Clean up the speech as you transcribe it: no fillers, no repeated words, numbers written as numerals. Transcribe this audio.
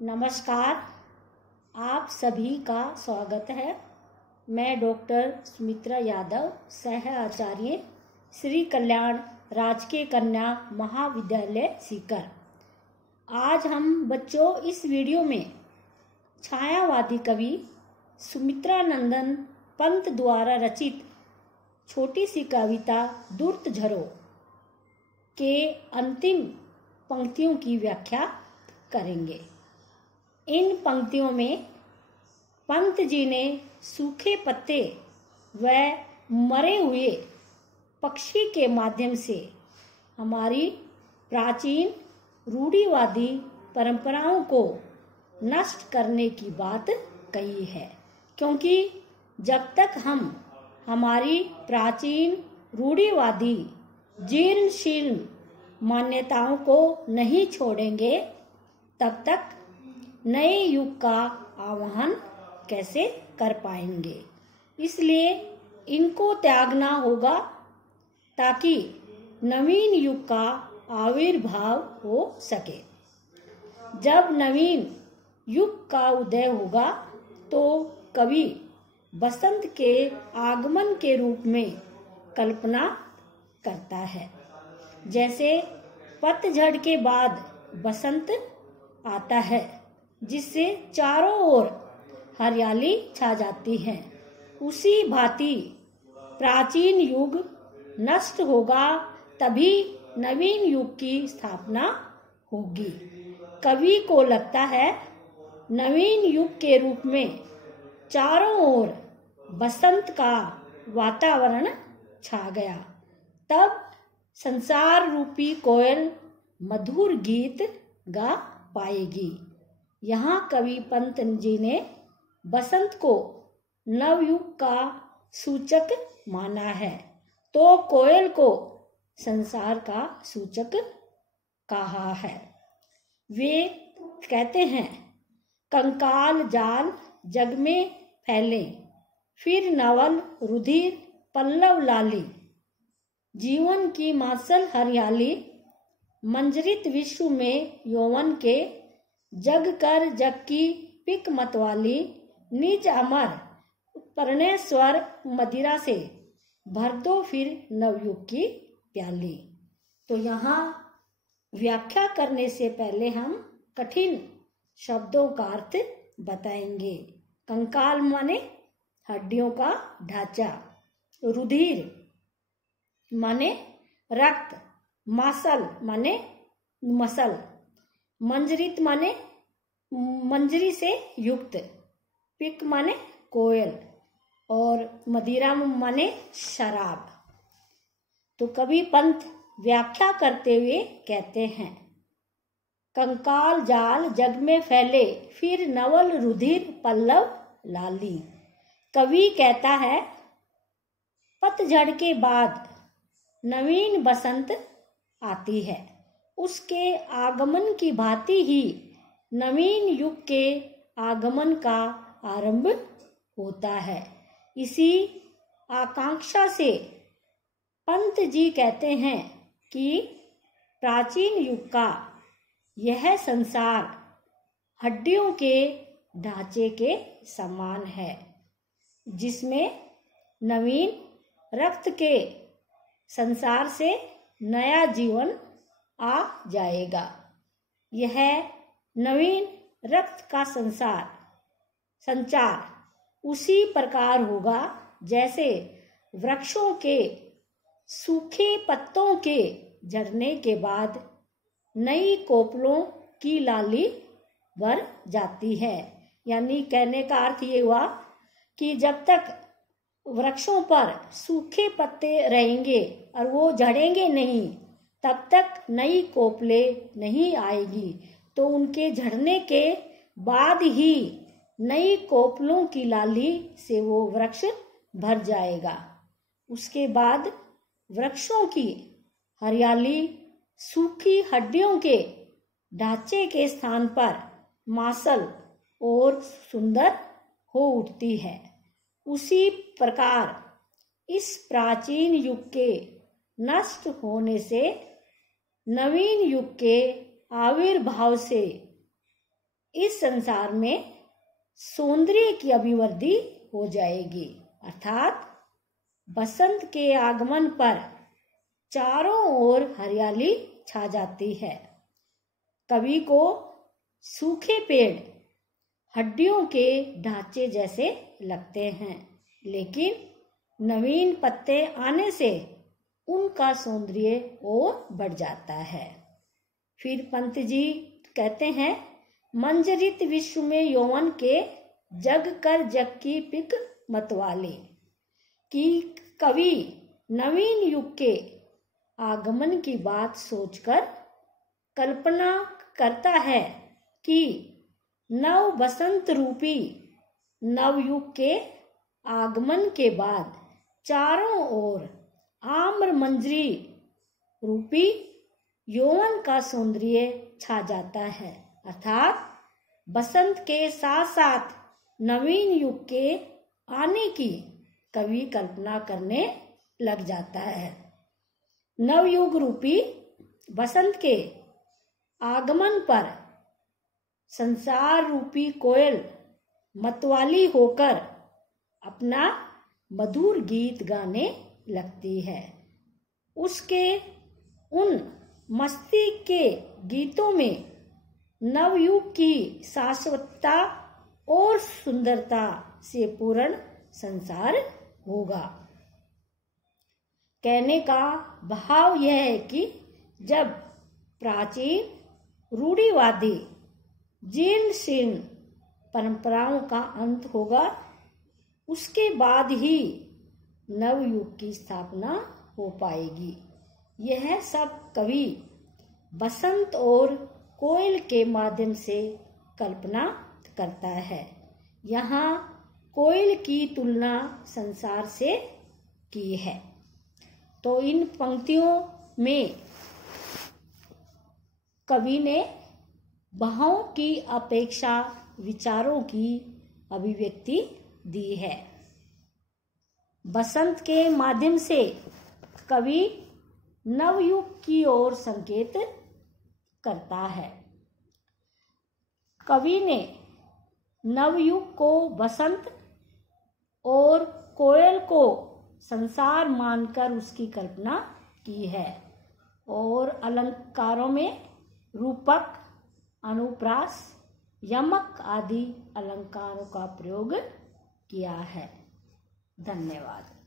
नमस्कार, आप सभी का स्वागत है। मैं डॉक्टर सुमित्रा यादव, सह आचार्य श्री कल्याण राजकीय कन्या महाविद्यालय सीकर। आज हम बच्चों इस वीडियो में छायावादी कवि सुमित्रानंदन पंत द्वारा रचित छोटी सी कविता दूर्त झरो के अंतिम पंक्तियों की व्याख्या करेंगे। इन पंक्तियों में पंत जी ने सूखे पत्ते व मरे हुए पक्षी के माध्यम से हमारी प्राचीन रूढ़िवादी परंपराओं को नष्ट करने की बात कही है, क्योंकि जब तक हम हमारी प्राचीन रूढ़िवादी जीर्ण शीर्ण मान्यताओं को नहीं छोड़ेंगे, तब तक नए युग का आह्वान कैसे कर पाएंगे। इसलिए इनको त्यागना होगा ताकि नवीन युग का आविर्भाव हो सके। जब नवीन युग का उदय होगा तो कवि बसंत के आगमन के रूप में कल्पना करता है। जैसे पतझड़ के बाद बसंत आता है, जिससे चारों ओर हरियाली छा जाती है, उसी भांति प्राचीन युग नष्ट होगा, तभी नवीन युग की स्थापना होगी। कवि को लगता है नवीन युग के रूप में चारों ओर बसंत का वातावरण छा गया, तब संसार रूपी कोयल मधुर गीत गा पाएगी। यहाँ कवि पंत जी ने बसंत को नवयुग का सूचक माना है, तो कोयल को संसार का सूचक कहा है। वे कहते हैं, कंकाल जाल जग में फैले, फिर नवल रुधिर पल्लव लाली, जीवन की मासल हरियाली, मंजरित विश्व में यौवन के, जग कर जग की पिक मतवाली, निज अमर प्रणय स्वर मदिरा से, भर दो फिर नवयुग की प्याली। तो यहाँ व्याख्या करने से पहले हम कठिन शब्दों का अर्थ बताएंगे। कंकाल माने हड्डियों का ढांचा, रुधिर माने रक्त, मासल माने मसल, मंजरित माने मंजरी से युक्त, पिक माने कोयल, और मदिरा माने शराब। तो कवि पंत व्याख्या करते हुए कहते हैं, कंकाल जाल जग में फैले, फिर नवल रुधिर पल्लव लाली। कवि कहता है, पतझड़ के बाद नवीन बसंत आती है, उसके आगमन की भांति ही नवीन युग के आगमन का आरंभ होता है। इसी आकांक्षा से पंत जी कहते हैं कि प्राचीन युग का यह संसार हड्डियों के ढांचे के समान है, जिसमें नवीन रक्त के संसार से नया जीवन आ जाएगा। यह नवीन रक्त का संचार उसी प्रकार होगा जैसे वृक्षों के सूखे पत्तों के झड़ने के बाद नई कोपलों की लाली भर जाती है। यानी कहने का अर्थ ये हुआ कि जब तक वृक्षों पर सूखे पत्ते रहेंगे और वो झड़ेंगे नहीं, तब तक नई कोपले नहीं आएगी। तो उनके झड़ने के बाद ही नई कोपलों की लाली से वो वृक्ष भर जाएगा। उसके बाद वृक्षों की हरियाली सूखी हड्डियों के ढांचे के स्थान पर मासल और सुंदर हो उठती है। उसी प्रकार इस प्राचीन युग के नष्ट होने से नवीन युग के आविर्भाव से इस संसार में सौंदर्य की अभिवृद्धि हो जाएगी। अर्थात बसंत के आगमन पर चारों ओर हरियाली छा जाती है। कवि को सूखे पेड़ हड्डियों के ढांचे जैसे लगते हैं, लेकिन नवीन पत्ते आने से उनका सौंदर्य और बढ़ जाता है। फिर पंत जी कहते हैं, मंजरित विश्व में यौवन के जग कर जग की पिक मतवाले, कि कवि नवीन युग के आगमन की बात सोचकर कल्पना करता है कि नव बसंत रूपी नवयुग के आगमन के बाद चारों ओर आम्र मंजरी रूपी यौवन का सौंदर्य छा जाता है। अर्थात बसंत के साथ साथ नवीन युग के आने की कवि कल्पना करने लग जाता है। नवयुग रूपी बसंत के आगमन पर संसार रूपी कोयल मतवाली होकर अपना मधुर गीत गाने लगती है। उसके उन मस्ती के गीतों में नवयुग की शाश्वतता और सुंदरता से पूर्ण संसार होगा। कहने का भाव यह है कि जब प्राचीन रूढ़िवादी जीर्ण शीर्ण परंपराओं का अंत होगा, उसके बाद ही नवयुग की स्थापना हो पाएगी। यह सब कवि बसंत और कोयल के माध्यम से कल्पना करता है। यहाँ कोयल की तुलना संसार से की है। तो इन पंक्तियों में कवि ने भावों की अपेक्षा विचारों की अभिव्यक्ति दी है। बसंत के माध्यम से कवि नवयुग की ओर संकेत करता है। कवि ने नवयुग को बसंत और कोयल को संसार मानकर उसकी कल्पना की है और अलंकारों में रूपक, अनुप्रास, यमक आदि अलंकारों का प्रयोग किया है। धन्यवाद।